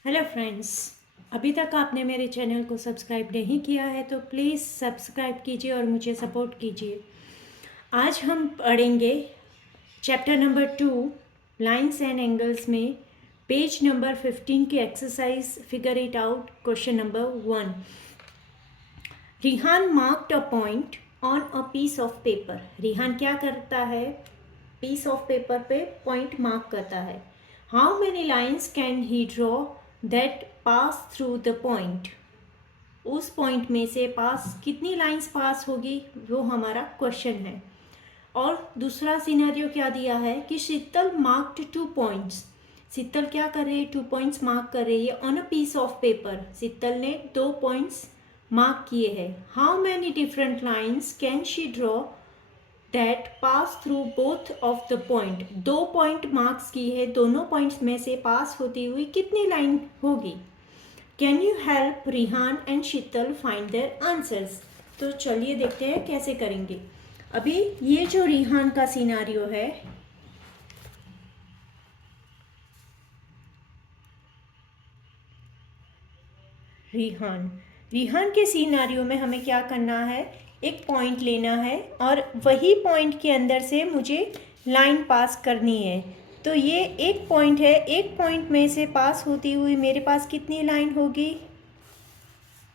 Hello friends, अभी तक आपने मेरे चैनल को सब्सक्राइब नहीं किया है तो प्लीज़ सब्सक्राइब कीजिए और मुझे सपोर्ट कीजिए। आज हम पढ़ेंगे chapter number 2 lines and angles में पेज नंबर 15 की exercise figure it out question number 1। Rihan marked a point on a piece of paper. Rihan क्या करता है? पीस ऑफ पेपर पे पॉइंट मार्क करता है। How many lines can he draw that pass through the point. उस point में से पास कितनी लाइन्स पास होगी, वो हमारा क्वेश्चन है। और दूसरा सिनेरियो क्या दिया है कि शीतल मार्क्ड 2 पॉइंट्स। शीतल क्या कर रही है? 2 पॉइंट्स मार्क कर रही है on a piece of paper. Sheetal ने 2 पॉइंट्स मार्क किए हैं। How many different lines can she draw that pass through both of the point. 2 point marks की है, दोनों पॉइंट्स में से पास होती हुई कितनी लाइन होगी? Can you help Rihan and Sheetal find their answers. तो चलिए देखते हैं कैसे करेंगे। अभी ये जो रिहान का सिनारियो है, रिहान के सिनारियो में हमें क्या करना है? एक पॉइंट लेना है और वही पॉइंट के अंदर से मुझे लाइन पास करनी है। तो ये एक पॉइंट है, एक पॉइंट में से पास होती हुई मेरे पास कितनी लाइन होगी?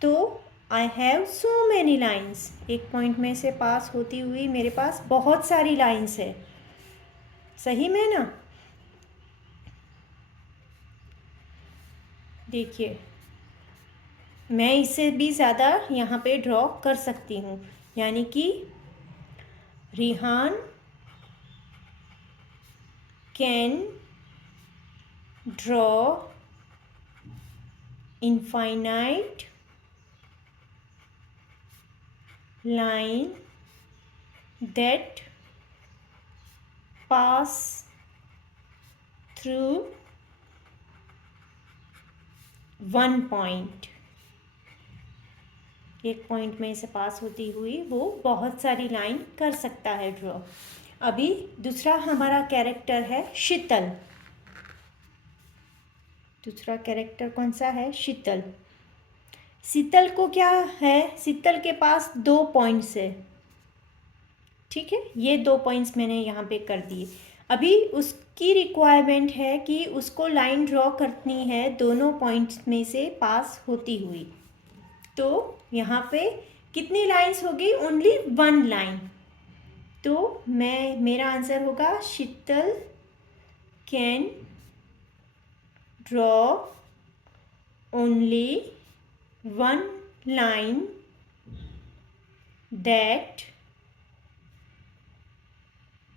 तो I have so many lines. एक पॉइंट में से पास होती हुई मेरे पास बहुत सारी लाइन्स है। सही में ना? देखिए, मैं इससे भी ज़्यादा यहाँ पे ड्रॉ कर सकती हूँ, यानी कि Rihan can draw infinite line that pass through one point। एक पॉइंट में से पास होती हुई वो बहुत सारी लाइन कर सकता है ड्रॉ। अभी दूसरा हमारा कैरेक्टर है शीतल। दूसरा कैरेक्टर कौन सा है? शीतल। शीतल को क्या है? शीतल के पास 2 पॉइंट्स है। ठीक है, ये 2 पॉइंट्स मैंने यहाँ पे कर दिए। अभी उसकी रिक्वायरमेंट है कि उसको लाइन ड्रॉ करनी है दोनों पॉइंट्स में से पास होती हुई। तो यहाँ पे कितनी लाइंस होगी? Only 1 line. तो मेरा आंसर होगा Sheetal can draw only 1 line that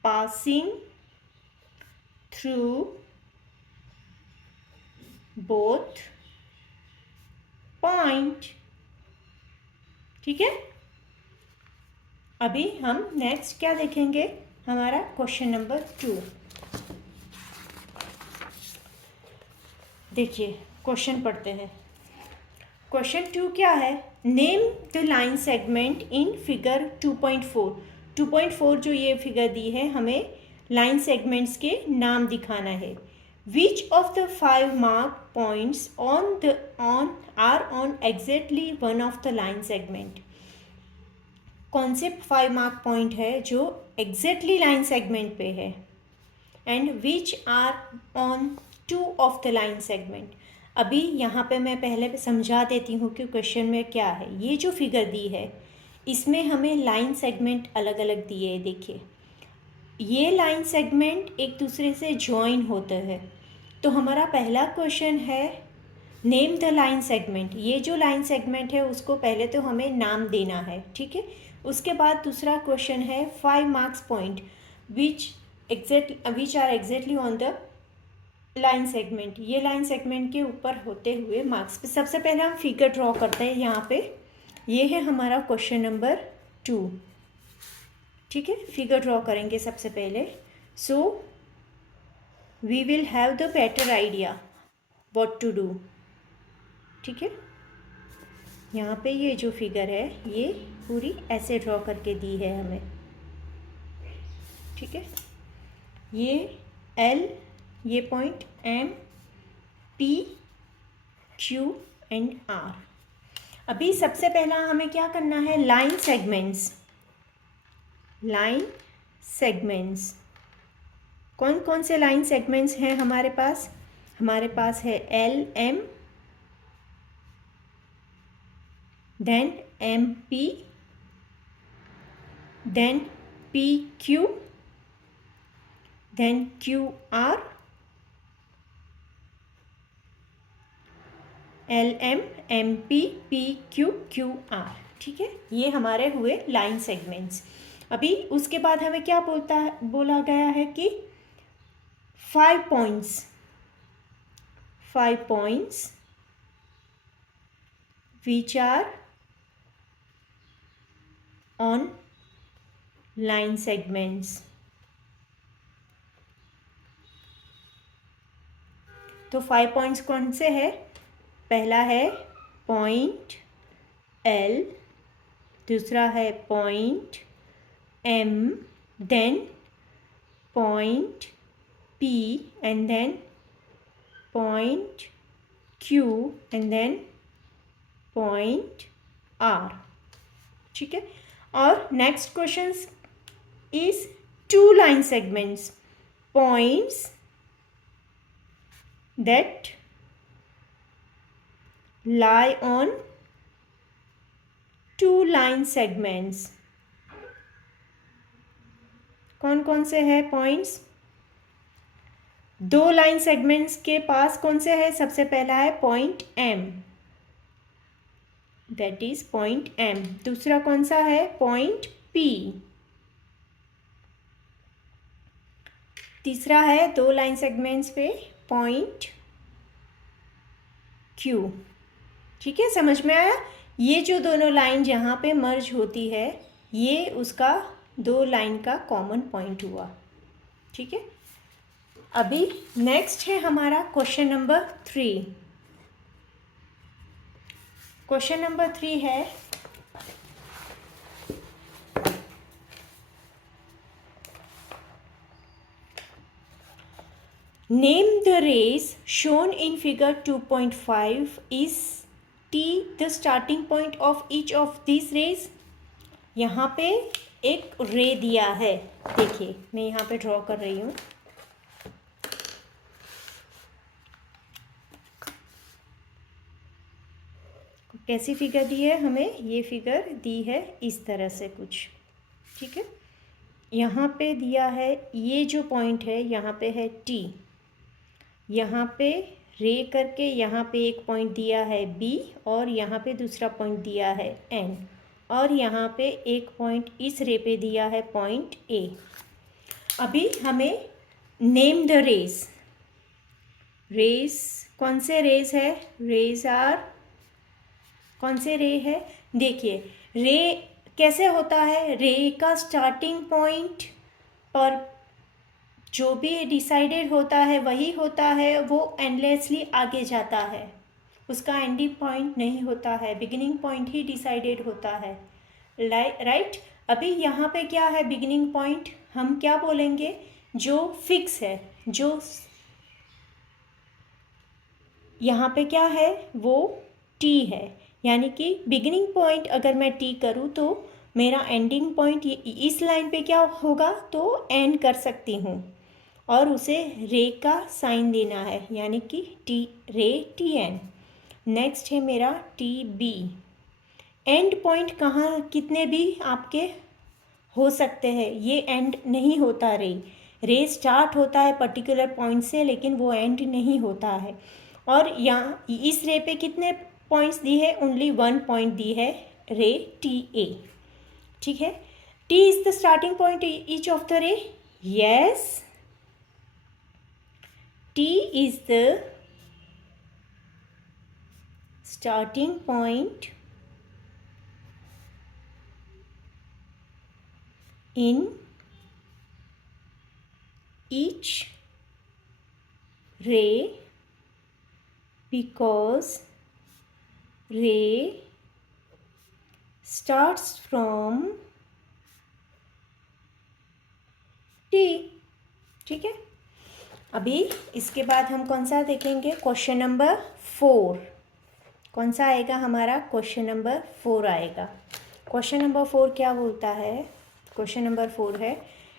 passing through both point। ठीक है, अभी हम नेक्स्ट क्या देखेंगे? हमारा क्वेश्चन नंबर 2। देखिए, क्वेश्चन पढ़ते हैं। क्वेश्चन 2 क्या है? Name the line segment in figure 2.4। 2.4 जो ये फिगर दी है, हमें लाइन सेगमेंट्स के नाम दिखाना है। Which of the 5 mark points are on exactly one of the line segment. कौन से 5 मार्क पॉइंट है जो एग्जैक्टली लाइन सेगमेंट पे है? And which are on 2 of the line segment. अभी यहाँ पे मैं पहले पे समझा देती हूँ कि क्वेश्चन में क्या है। ये जो फिगर दी है, इसमें हमें लाइन सेगमेंट अलग अलग दिए हैं। देखिए, ये लाइन सेगमेंट एक दूसरे से ज्वाइन होते हैं। तो हमारा पहला क्वेश्चन है नेम द लाइन सेगमेंट। ये जो लाइन सेगमेंट है उसको पहले तो हमें नाम देना है। ठीक है, उसके बाद दूसरा क्वेश्चन है 5 marks point which are exactly on the line segment. ये लाइन सेगमेंट के ऊपर होते हुए मार्क्स। सबसे पहले हम फिगर ड्रॉ करते हैं यहाँ पे। ये है हमारा क्वेश्चन नंबर 2। ठीक है, फिगर ड्रॉ करेंगे सबसे पहले। So we will have the better idea what to do. ठीक है, यहाँ पे ये जो फिगर है ये पूरी ऐसे ड्रॉ करके दी है हमें। ठीक है, ये L, ये point M, P, Q and R. अभी सबसे पहला हमें क्या करना है, लाइन सेगमेंट्स। लाइन सेगमेंट्स, कौन कौन से लाइन सेगमेंट्स हैं हमारे पास? हमारे पास है L M, then M P, then P Q, then Q R, L M, M P, P Q, Q R. ठीक है, ये हमारे हुए लाइन सेगमेंट्स। अभी उसके बाद हमें क्या बोला गया है कि 5 points which are on line segments। तो 5 पॉइंट्स कौन से है? पहला है पॉइंट एल, दूसरा है point M, then point P and then point Q and then point R. ठीक है, और next question is 2 line segments, points that lie on 2 line segments। कौन कौन से हैं पॉइंट्स? 2 लाइन सेगमेंट्स के पास कौन से है? सबसे पहला है point M, that is point M. दूसरा कौन सा है? Point P. तीसरा है 2 लाइन सेगमेंट्स पे पॉइंट क्यू। ठीक है, समझ में आया? ये जो दोनों लाइन जहाँ पे मर्ज होती है, ये उसका 2 लाइन का कॉमन पॉइंट हुआ। ठीक है, अभी नेक्स्ट है हमारा क्वेश्चन नंबर 3। क्वेश्चन नंबर 3 है, name the rays shown in figure 2.5 is T the starting point of each of this rays. यहाँ पे एक रे दिया है, देखिए मैं यहाँ पे ड्रॉ कर रही हूँ। कैसी फिगर दी है हमें? ये फिगर दी है इस तरह से कुछ। ठीक है, यहाँ पे दिया है, ये जो पॉइंट है यहाँ पे है टी, यहाँ पे रे करके यहाँ पे एक पॉइंट दिया है बी, और यहाँ पे दूसरा पॉइंट दिया है एन, और यहाँ पे एक पॉइंट इस रे पे दिया है पॉइंट ए। अभी हमें नेम द रेज, रेज कौन से रेज है? रेज आर, कौन से रे है? देखिए रे कैसे होता है, रे का स्टार्टिंग पॉइंट पर जो भी डिसाइडेड होता है वही होता है, वो एंडलेसली आगे जाता है, उसका एंडिंग पॉइंट नहीं होता है, बिगिनिंग पॉइंट ही डिसाइडेड होता है। राइट, अभी यहाँ पे क्या है बिगिनिंग पॉइंट? हम क्या बोलेंगे? जो फिक्स है, जो यहाँ पे क्या है वो टी है, यानी कि बिगिनिंग पॉइंट अगर मैं टी करूँ तो मेरा एंडिंग पॉइंट इस लाइन पे क्या होगा? तो एंड कर सकती हूँ, और उसे रे का साइन देना है, यानी कि टी रे टी एन। नेक्स्ट है मेरा टी बी। एंड पॉइंट कहाँ कितने भी आपके हो सकते हैं, ये एंड नहीं होता। रे स्टार्ट होता है पर्टिकुलर पॉइंट से, लेकिन वो एंड नहीं होता है। और यहाँ इस रे पे कितने पॉइंट्स दी है? ओनली 1 पॉइंट दी है, रे टी ए। ठीक है, T is the starting point each of the रे। Yes, T is the starting point in each ray because ray starts from T। ठीक है, अभी इसके बाद हम कौन सा देखेंगे, क्वेश्चन नंबर 4। कौन सा आएगा हमारा, क्वेश्चन नंबर 4 आएगा। क्वेश्चन नंबर 4 क्या बोलता है, क्वेश्चन नंबर 4 है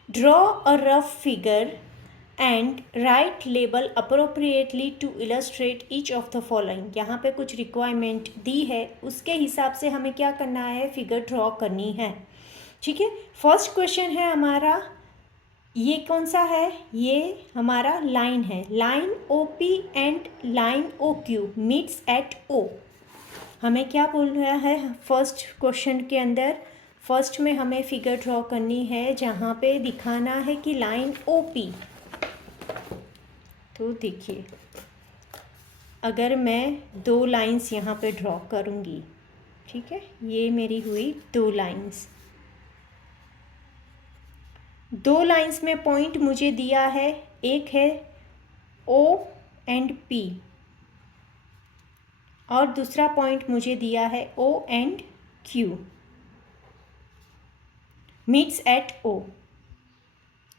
draw a rough figure and write label appropriately to illustrate each of the following. यहाँ पे कुछ रिक्वायरमेंट दी है, उसके हिसाब से हमें क्या करना है, फिगर ड्रॉ करनी है। ठीक है, फर्स्ट क्वेश्चन है हमारा, ये कौन सा है, ये हमारा लाइन है, line O P and line O Q meets at O. हमें क्या बोल रहा है फर्स्ट क्वेश्चन के अंदर, फर्स्ट में हमें फिगर ड्रॉ करनी है जहाँ पे दिखाना है कि लाइन ओ पी। तो देखिए, अगर मैं 2 लाइंस यहाँ पे ड्रॉ करूँगी, ठीक है, ये मेरी हुई 2 लाइंस। 2 लाइंस में पॉइंट मुझे दिया है, एक है ओ एंड पी और दूसरा पॉइंट मुझे दिया है O and Q meets at O.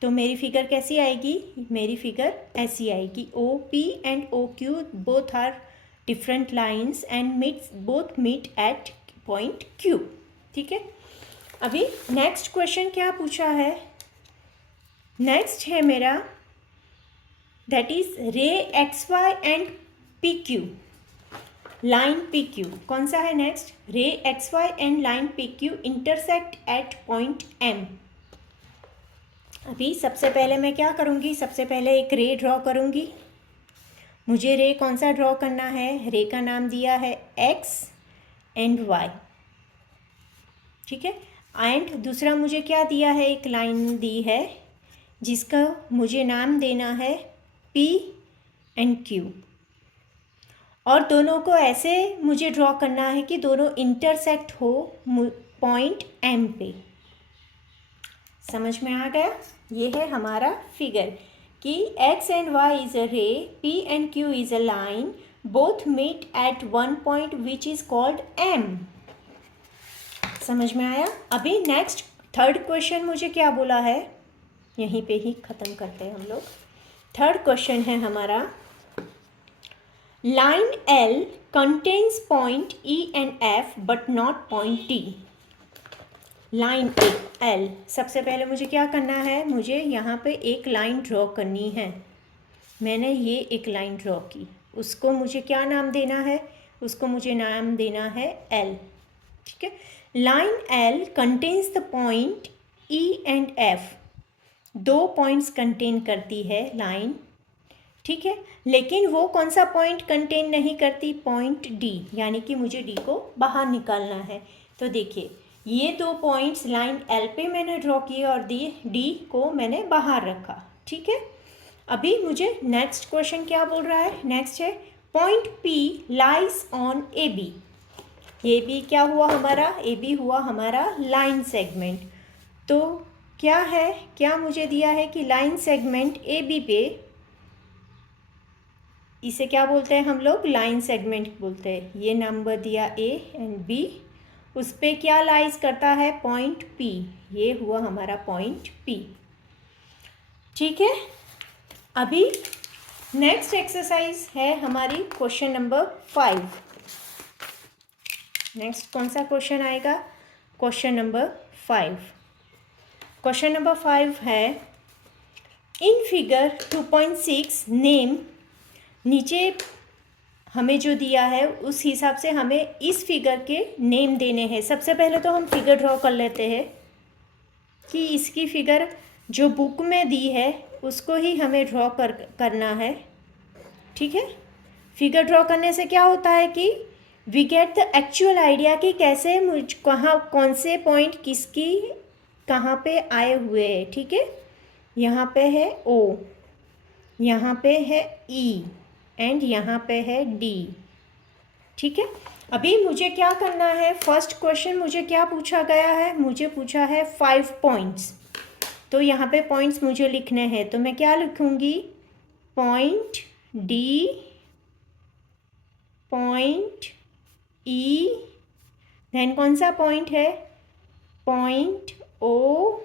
तो मेरी फिगर कैसी आएगी, मेरी फिगर ऐसी आएगी, O P and O Q both are different lines and both meet at point Q. ठीक है, अभी नेक्स्ट क्वेश्चन क्या पूछा है, नेक्स्ट है मेरा that is ray X Y and P Q, line P Q. कौन सा है next, ray X Y and line P Q intersect at point M. अभी सबसे पहले मैं क्या करूँगी, सबसे पहले एक रे ड्रॉ करूँगी। मुझे रे कौन सा ड्रॉ करना है, रे का नाम दिया है एक्स एंड वाई। ठीक है, एंड दूसरा मुझे क्या दिया है, एक लाइन दी है जिसका मुझे नाम देना है पी एंड क्यू, और दोनों को ऐसे मुझे ड्रॉ करना है कि दोनों इंटरसेक्ट हो पॉइंट एम पे। समझ में आ गया, ये है हमारा फिगर कि x and y is a ray, p and q is a line, both meet at one point which is called m। समझ में आया। अभी नेक्स्ट थर्ड क्वेश्चन मुझे क्या बोला है, यहीं पे ही ख़त्म करते हैं हम लोग। थर्ड क्वेश्चन है हमारा, line L contains point E and F but not point D। Line L, सबसे पहले मुझे क्या करना है, मुझे यहाँ पे एक लाइन ड्रॉ करनी है। मैंने ये एक लाइन ड्रॉ की, उसको मुझे क्या नाम देना है, उसको मुझे नाम देना है L। ठीक है, line L contains the point E and F, 2 points contain करती है लाइन। ठीक है, लेकिन वो कौन सा पॉइंट कंटेन नहीं करती, पॉइंट D, यानी कि मुझे D को बाहर निकालना है। तो देखिए, ये 2 पॉइंट्स लाइन L पे मैंने ड्रॉ किए और D को मैंने बाहर रखा। ठीक है, अभी मुझे नेक्स्ट क्वेश्चन क्या बोल रहा है, नेक्स्ट है point P lies on AB। ये भी क्या हुआ हमारा, AB हुआ हमारा लाइन सेगमेंट। तो क्या है, क्या मुझे दिया है कि लाइन सेगमेंट AB पे, इसे क्या बोलते हैं हम लोग, लाइन सेगमेंट बोलते हैं। ये नंबर दिया A एंड B, उस पर क्या लाइज करता है, पॉइंट P, ये हुआ हमारा पॉइंट P। ठीक है, अभी नेक्स्ट एक्सरसाइज है हमारी क्वेश्चन नंबर 5। नेक्स्ट कौन सा क्वेश्चन आएगा, क्वेश्चन नंबर 5। क्वेश्चन नंबर 5 है इन फिगर 2.6 नेम, नीचे हमें जो दिया है उस हिसाब से हमें इस फिगर के नेम देने हैं। सबसे पहले तो हम फिगर ड्रॉ कर लेते हैं कि इसकी फिगर जो बुक में दी है उसको ही हमें ड्रॉ करना है। ठीक है, फिगर ड्रॉ करने से क्या होता है कि we get the actual idea कि कैसे कहाँ कौन से पॉइंट किसकी कहाँ पे आए हुए हैं। ठीक है, यहाँ पे है O, यहाँ पे है E एंड यहाँ पे है D। ठीक है, अभी मुझे क्या करना है, फर्स्ट क्वेश्चन मुझे क्या पूछा गया है, मुझे पूछा है 5 पॉइंट्स। तो यहाँ पे पॉइंट्स मुझे लिखने हैं, तो मैं क्या लिखूँगी, point D, point E, then कौन सा पॉइंट है, point O,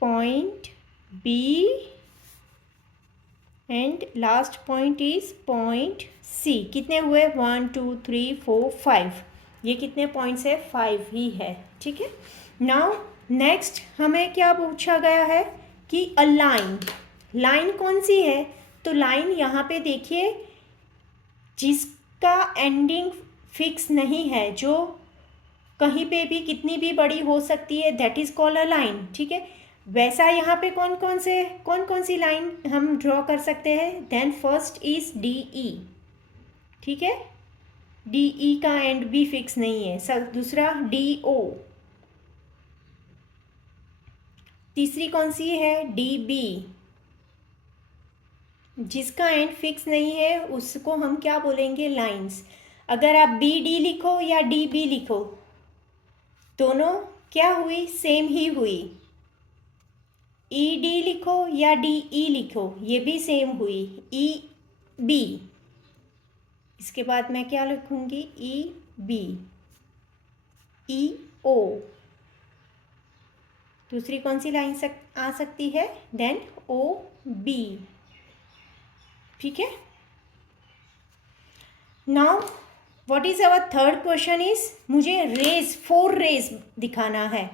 point B and last point is point C. कितने हुए? 1 2 3 4 5। ये कितने पॉइंट्स है? 5 ही है। ठीक है। नाउ नेक्स्ट हमें क्या पूछा गया है कि अ लाइन, लाइन कौन सी है? तो लाइन यहाँ पे देखिए, जिसका एंडिंग फिक्स नहीं है, जो कहीं पे भी कितनी भी बड़ी हो सकती है, that is called a line. ठीक है। वैसा यहाँ पे कौन कौन सी लाइन हम ड्रॉ कर सकते हैं? Then first is D E. ठीक है, डी ई का एंड भी फिक्स नहीं है। सब दूसरा डी ओ। तीसरी कौन सी है? D B. जिसका एंड फिक्स नहीं है उसको हम क्या बोलेंगे? लाइंस। अगर आप बी डी लिखो या डी बी लिखो, दोनों क्या हुई? सेम ही हुई। ई डी लिखो या डी ई लिखो, ये भी सेम हुई। ई बी, इसके बाद मैं क्या लिखूंगी? E B. ई ओ, दूसरी कौन सी लाइन आ सकती है? Then O B. ठीक है। Now what is our third question is, मुझे रेज, 4 रेज दिखाना है।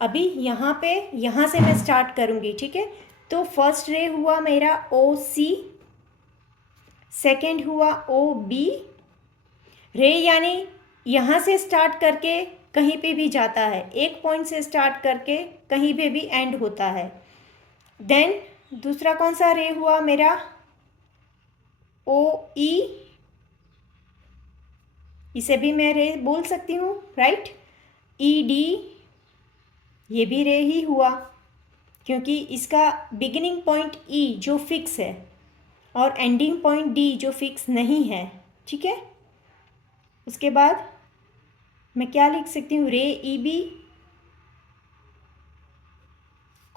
अभी यहाँ पे, यहाँ से मैं स्टार्ट करूँगी। ठीक है। तो फर्स्ट रे हुआ मेरा ओ सी, सेकेंड हुआ ओ बी। रे यानी यहाँ से स्टार्ट करके कहीं पे भी जाता है, एक पॉइंट से स्टार्ट करके कहीं पे भी एंड होता है। देन दूसरा कौन सा रे हुआ मेरा? ओ ई, इसे भी मैं रे बोल सकती हूँ, राइट। ई डी, ये भी रे ही हुआ, क्योंकि इसका बिगिनिंग पॉइंट ई जो फिक्स है और एंडिंग पॉइंट डी जो फिक्स नहीं है। ठीक है। उसके बाद मैं क्या लिख सकती हूँ? रे ई बी।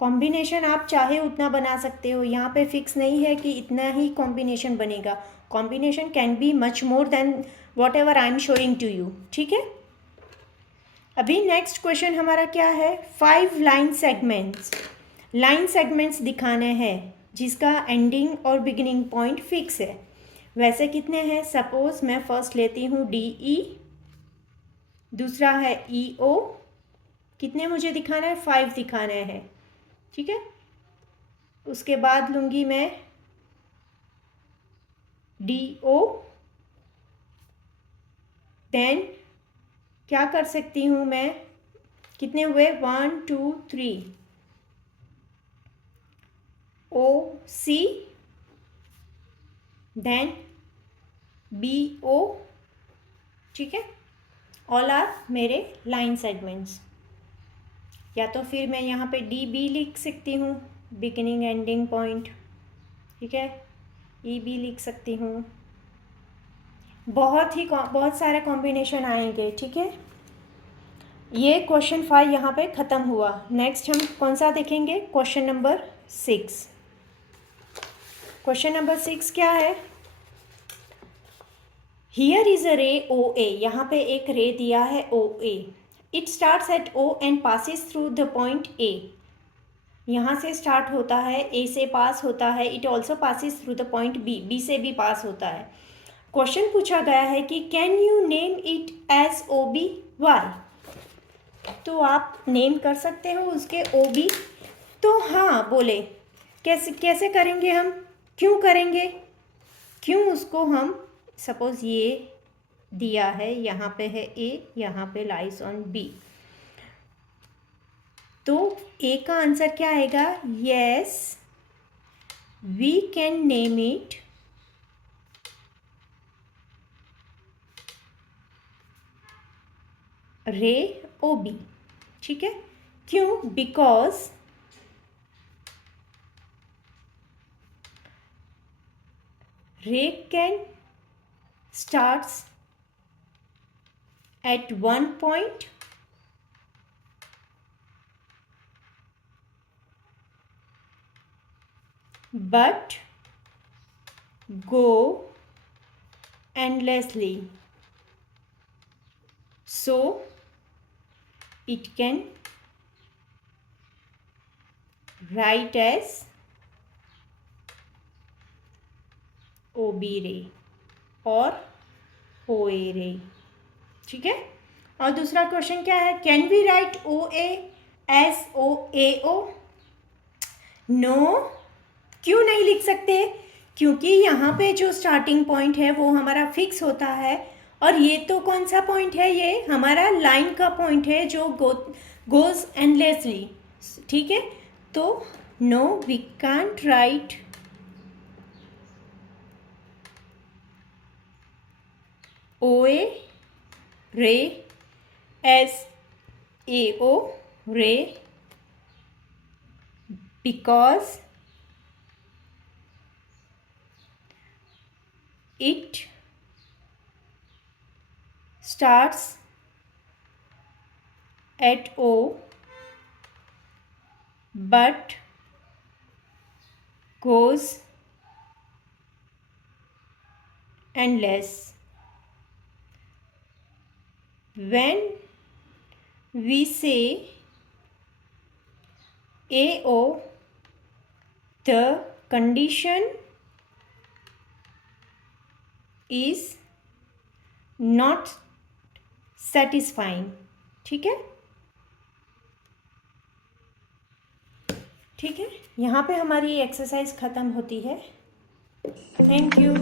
कॉम्बिनेशन आप चाहे उतना बना सकते हो, यहाँ पे फिक्स नहीं है कि इतना ही कॉम्बिनेशन बनेगा। Combination can be much more than whatever I am showing to you. ठीक है। अभी नेक्स्ट क्वेश्चन हमारा क्या है? 5 लाइन सेगमेंट्स। लाइन सेगमेंट्स दिखाने हैं जिसका एंडिंग और बिगिनिंग पॉइंट फिक्स है। वैसे कितने हैं? सपोज मैं फर्स्ट लेती हूँ डी ई, दूसरा है ई ओ। कितने मुझे दिखाना है? 5 दिखाने हैं। ठीक है। उसके बाद लूँगी मैं डी ओ। देन क्या कर सकती हूँ मैं? कितने हुए? 1 2 3। ओ सी, देन बी ओ। ठीक है। ऑल आर मेरे लाइन सेगमेंट्स। या तो फिर मैं यहाँ पे डी बी लिख सकती हूँ, बिगिनिंग एंडिंग पॉइंट। ठीक है। ई बी लिख सकती हूँ। बहुत सारे कॉम्बिनेशन आएंगे। ठीक है। ये क्वेश्चन 5 यहाँ पे ख़त्म हुआ। नेक्स्ट हम कौन सा देखेंगे? Question number 6। क्वेश्चन नंबर 6 क्या है? हियर इज अ रे ओ ए। यहाँ पे एक रे दिया है O A. It starts at O and passes through the point A. यहाँ से स्टार्ट होता है, ए से पास होता है। It also passes through the point B, B से भी पास होता है। क्वेश्चन पूछा गया है कि can you name it as O B Y. तो आप नेम कर सकते हो उसके ओ बी। तो हाँ बोले, कैसे कैसे करेंगे हम? क्यों करेंगे? क्यों उसको हम, सपोज ये दिया है, यहाँ पे है ए, यहाँ पे लाइज ऑन बी, तो ए का आंसर क्या आएगा? Yes, we can name it ray O B. ठीक है। क्यों? Because ray can starts at one point but go endlessly, so it can write as O B ray और ओ ए रे। ठीक है। और दूसरा क्वेश्चन क्या है, can we write O A as O A O? No, क्यों नहीं लिख सकते? क्योंकि यहाँ पे जो स्टार्टिंग पॉइंट है वो हमारा फिक्स होता है, और ये तो कौन सा पॉइंट है, ये हमारा लाइन का पॉइंट है जो गोज एंडलेसली। ठीक है, तो no we can't right O ए रे एस ए ओ रे because it starts at O but goes endless. When we say AO, the condition is not satisfying. ठीक है, ठीक है, यहाँ पे हमारी एक्सरसाइज ख़त्म होती है। Thank you.